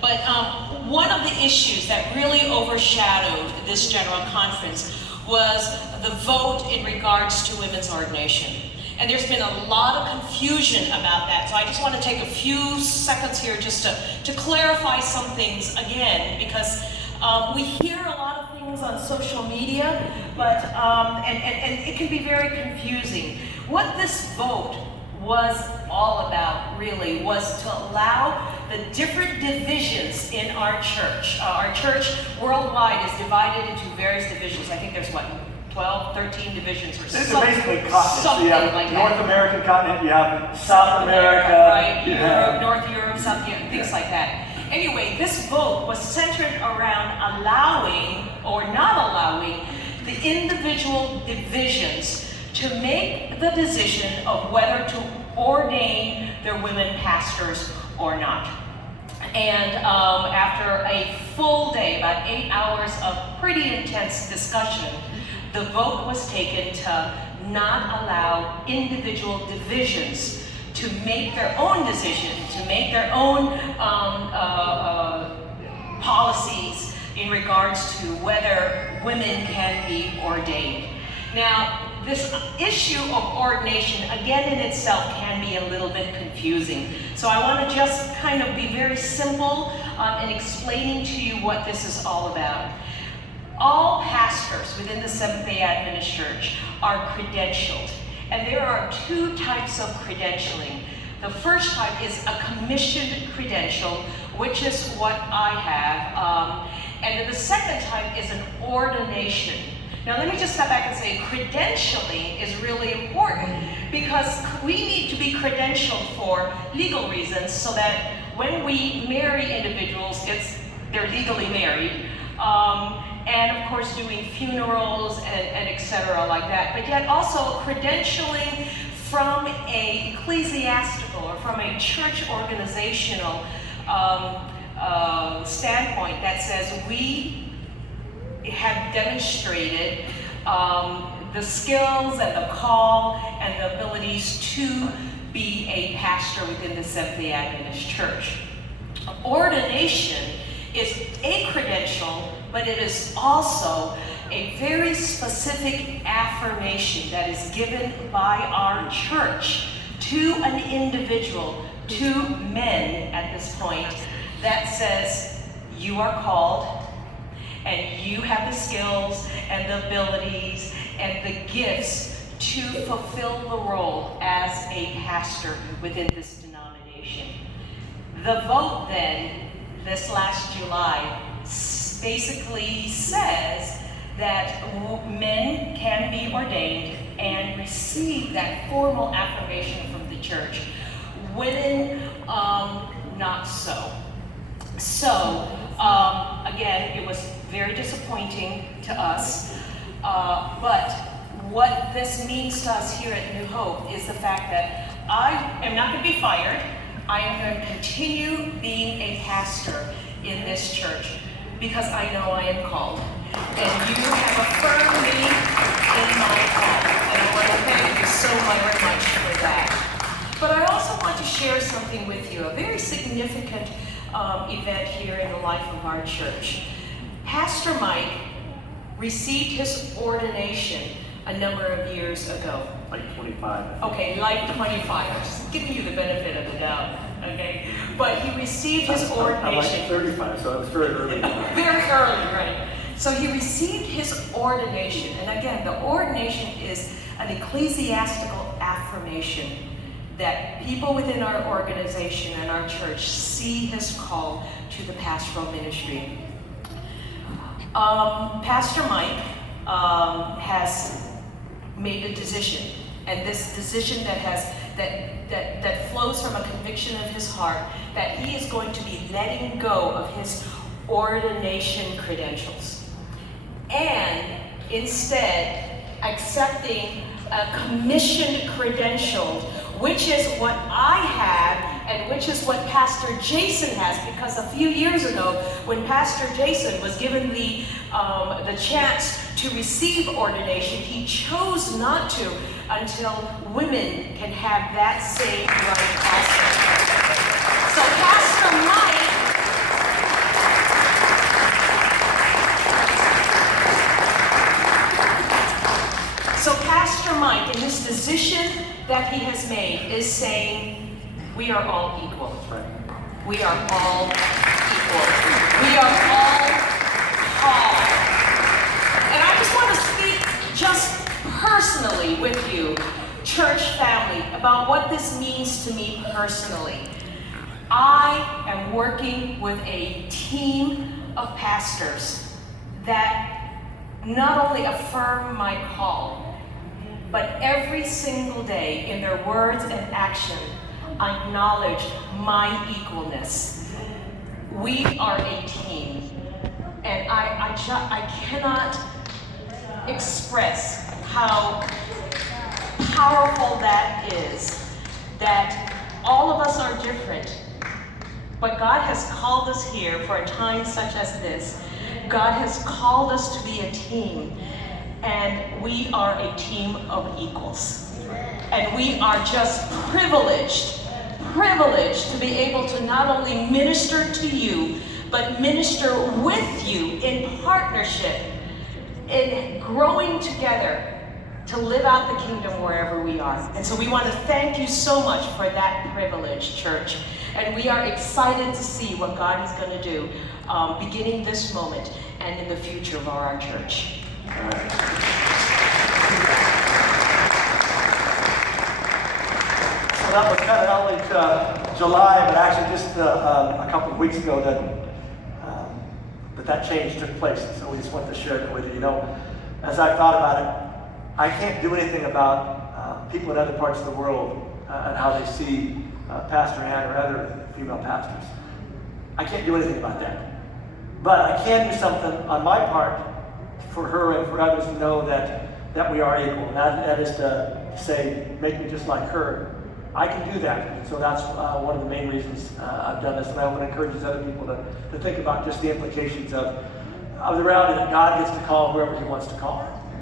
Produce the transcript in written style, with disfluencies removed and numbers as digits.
But one of the issues that really overshadowed this general conference was the vote in regards to women's ordination. And there's been a lot of confusion about that. So I just want to take a few seconds here just to clarify some things again, because we hear a lot of things on social media, but and it can be very confusing. What this vote was all about really was to allow the different divisions in our church. Our church worldwide is divided into various divisions. I think there's what, 12, 13 divisions or something. It's basically continents. Something You have like North that. American continent, you have South America, right? you Europe, have North Europe, South Europe, things like that. Anyway, this vote was centered around allowing or not allowing the individual divisions to make the decision of whether to ordain their women pastors or not. And after a full day, about 8 hours of pretty intense discussion, the vote was taken to not allow individual divisions to make their own decision, to make their own policies in regards to whether women can be ordained. Now, this issue of ordination, again in itself, can be a little bit confusing. So I want to just kind of be very simple in explaining to you what this is all about. All pastors within the Seventh-day Adventist Church are credentialed. And there are two types of credentialing. The first type is a commissioned credential, which is what I have. And then the second type is an ordination. Now let me just step back and say credentialing is really important because we need to be credentialed for legal reasons so that when we marry individuals, they're legally married. And of course doing funerals and etc. like that. But yet also credentialing from a ecclesiastical or from a church organizational standpoint that says we have demonstrated the skills and the call and the abilities to be a pastor within the Seventh-day Adventist Church. Ordination is a credential, but it is also a very specific affirmation that is given by our church to an individual, to men at this point, that says you are called and you have the skills and the abilities and the gifts to fulfill the role as a pastor within this denomination. The vote then, this last July, basically says that men can be ordained and receive that formal affirmation from the church. Women, not so. So, again, it was very disappointing to us, but what this means to us here at New Hope is the fact that I am not going to be fired. I am going to continue being a pastor in this church because I know I am called. And you have affirmed me in my call. And I want to thank you so very much for that. But I also want to share something with you, a very significant event here in the life of our church. Pastor Mike received his ordination a number of years ago. like 25. Okay, like 25. I'm just giving you the benefit of the doubt, okay? But he received his ordination. I'm like 35, so it was very early. Very early, right? So he received his ordination. And again, the ordination is an ecclesiastical affirmation that people within our organization and our church see his call to the pastoral ministry. Pastor Mike has made a decision, and this decision that flows from a conviction of his heart that he is going to be letting go of his ordination credentials and instead accepting a commissioned credential, which is what I have and which is what Pastor Jason has, because a few years ago when Pastor Jason was given the chance to receive ordination, he chose not to until women can have that same right also. So Pastor Mike So Pastor Mike, in this decision that he has made, is saying, we are all equal. That's right. We are all equal. We are all called. And I just want to speak just personally with you, church family, about what this means to me personally. I am working with a team of pastors that not only affirm my call, but every single day in their words and action acknowledge my equalness. We are a team, and I cannot express how powerful that is, that all of us are different, but God has called us here for a time such as this. God has called us to be a team, and we are a team of equals. And we are just privileged to be able to not only minister to you, but minister with you in partnership, in growing together to live out the kingdom wherever we are. And so we want to thank you so much for that privilege, church. And we are excited to see what God is going to do beginning this moment and in the future of our church. So that was kind of not only July, but actually just a couple of weeks ago that change took place. So we just wanted to share it with you. You know, as I've thought about it, I can't do anything about people in other parts of the world and how they see Pastor Ann or other female pastors. I can't do anything about that. But I can do something on my part for her and for others to know that we are equal. And that is to say, make me just like her. I can do that. And so that's one of the main reasons I've done this. And I want to encourage other people to think about just the implications of the reality that God gets to call whoever he wants to call.